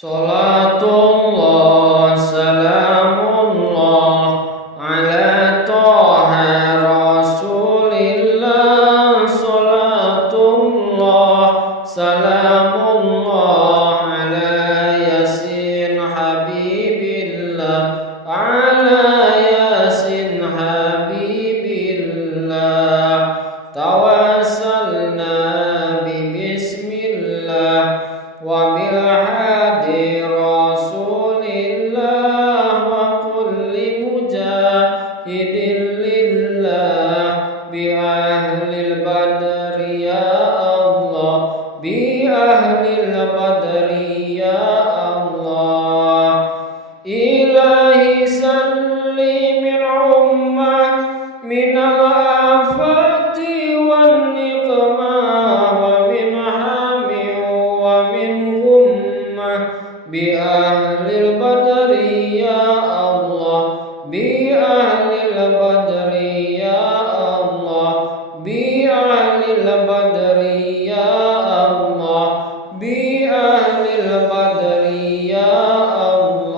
Salatullah salamullah ala toha rasulillah. Salatullah salamullah ala yasin habibillah. Ala yasin habibillah. Tawassalna bi bismillah wa bil hadi rasulillah wa kulli mujahidin lillah bi ahlil badri ya Allah, bi ahlil badri ya Allah. Ilahi salli min ummah minal afati wan niqmah wa min hamin wa min gummah bi ahlil badri ya Allah, bi ahlil badri ya Allah, bi ahlil badri ya Allah, bi ahlil badri ya Allah.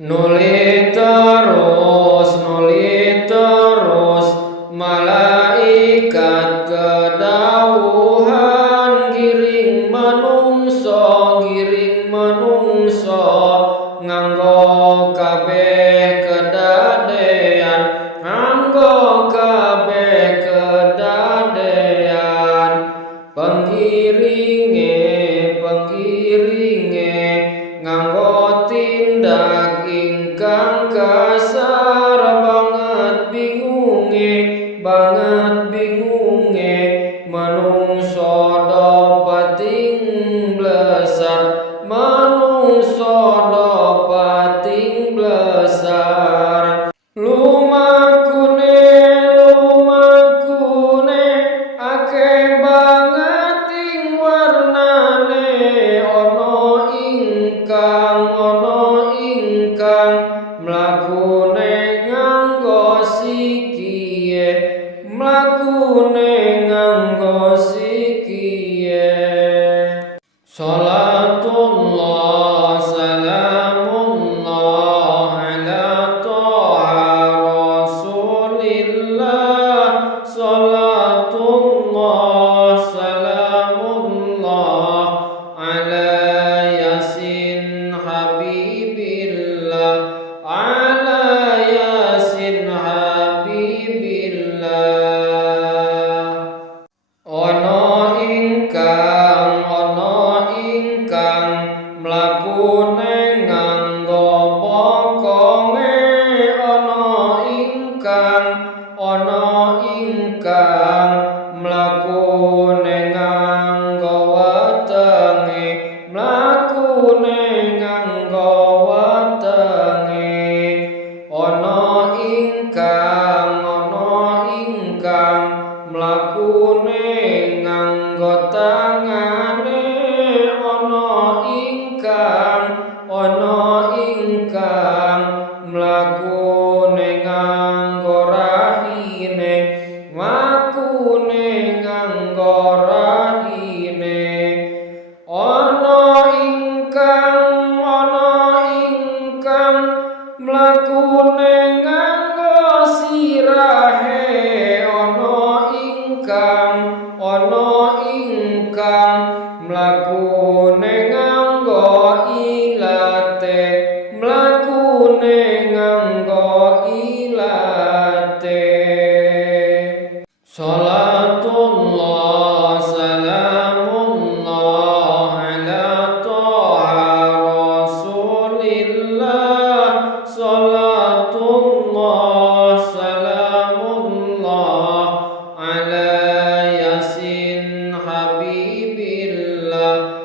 Nuli terus malaikat kedawuhan giring manungso nganggo kabeh kedadean, nganggo kabeh kedadean. Penggiringe nganggo tindak ingkang kasar, banget bingunge manungso dapating blesar, manungso dapating blesar. Lumakune akeh banget ing warnane, ana ingkang mlakune nganggo sikiye, mlakune nganggo sikiye. Salatullah salamullah ala toha rasulillah. Salatullah salamullah ala yasin habibillah. Ala yasin habibillah. Ono ingkang mlakune nganggo pokonge, ono ingkang mlakune nganggo wetenge, mlakune nganggo wetenge. Ono ingkang mlakune nganggo tangane, ono ingkang mlakune nganggo rahine, mlakune nganggo rahine. Ono ingkang mlakune nganggo sirahe, ono ingkang mlakune nganggo ilate, mlakune nganggo ilate. Salatullah salamullah ala toha rasulillah. Salatullah salamullah ala yasin habibillah.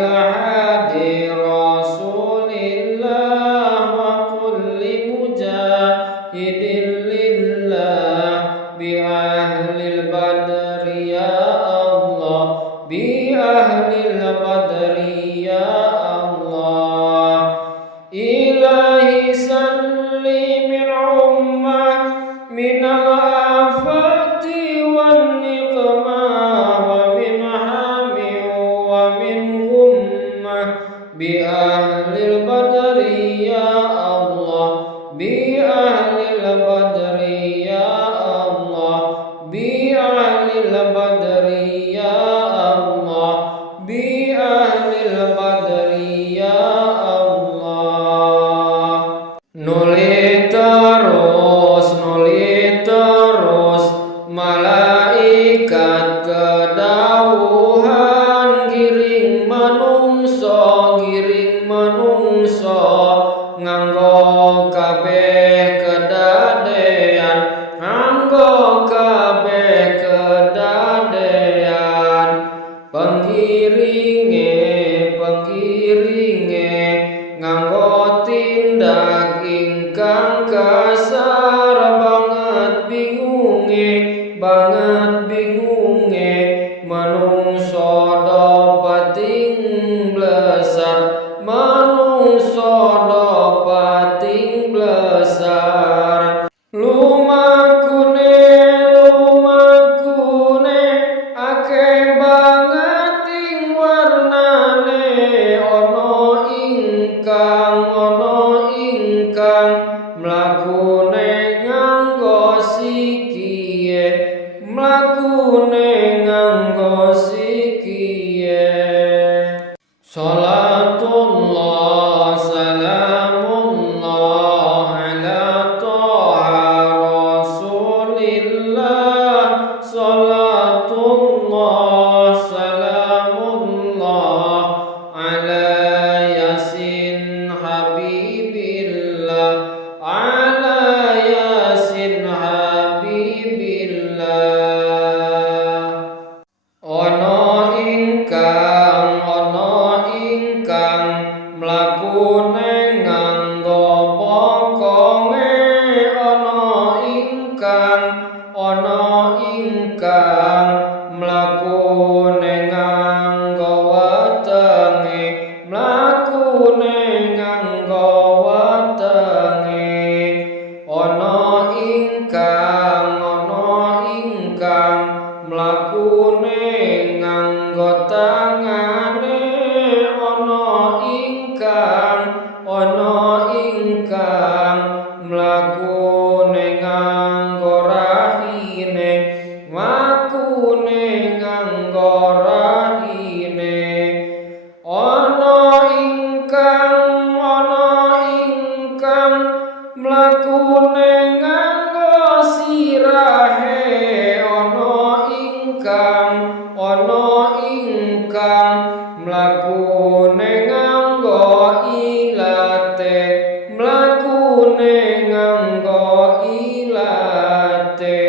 hadi Rasulillah wa kulli mujahidin lillah bi ahlil badri ya Allah, bi ahlil badri ya Allah. Ilahi salli min ummah minal afati wan niqmah wa min hami wa min gummah bi ahlil badri ya Allah, bi ahlil badri ya Allah, bi ahlil badri ya Allah, bi ahlil badri ya Allah. Nuli terus malaikat kedawuhan giring manungso nganggo kabeh kedadean, nganggo kabeh kedadean. Penggiringe nganggo tindak ingkang kasar, banget bingunge manungso dapating blesar, manungso dapating blesar. Lumakune akeh banget ing warnane, ana ingkang mlakune nganggo sikiye, mlakune nganggo sikiye. Salatullah salamullah ala toha Rasulillah, salatullah salamullah ala yasin habibillah, ala yasin habibillah. Ono ingkang mlakune nganggo pokonge, ono ingkang mlakune nganggo wetenge, mlakune nganggo wetenge. Ono ingkang mlakune nganggo tangane, ono ingkang mlakune nganggo rahine, mlakune nganggo rahine. Ono ingkang mlakune nganggo sirahe, ono ingkang mlakune nganggo ilate, mlakune nganggo ilate.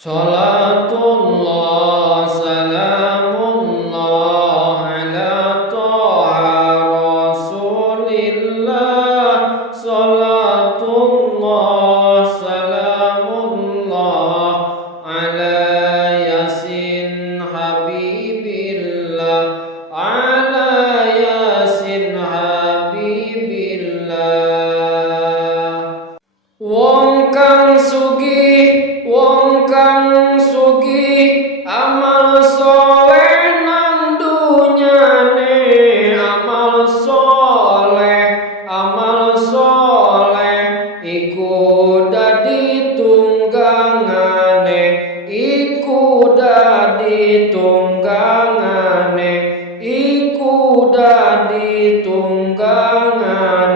Salatullah salamullah ala toha Rasulillah, salatullah salamullah ala yasin habibillah, ala yasin habibillah. Wong kang sugih amal soleh nang dunyane, amal soleh iku dadi tunggangane, iku dadi tunggangane, iku dadi tunggangane.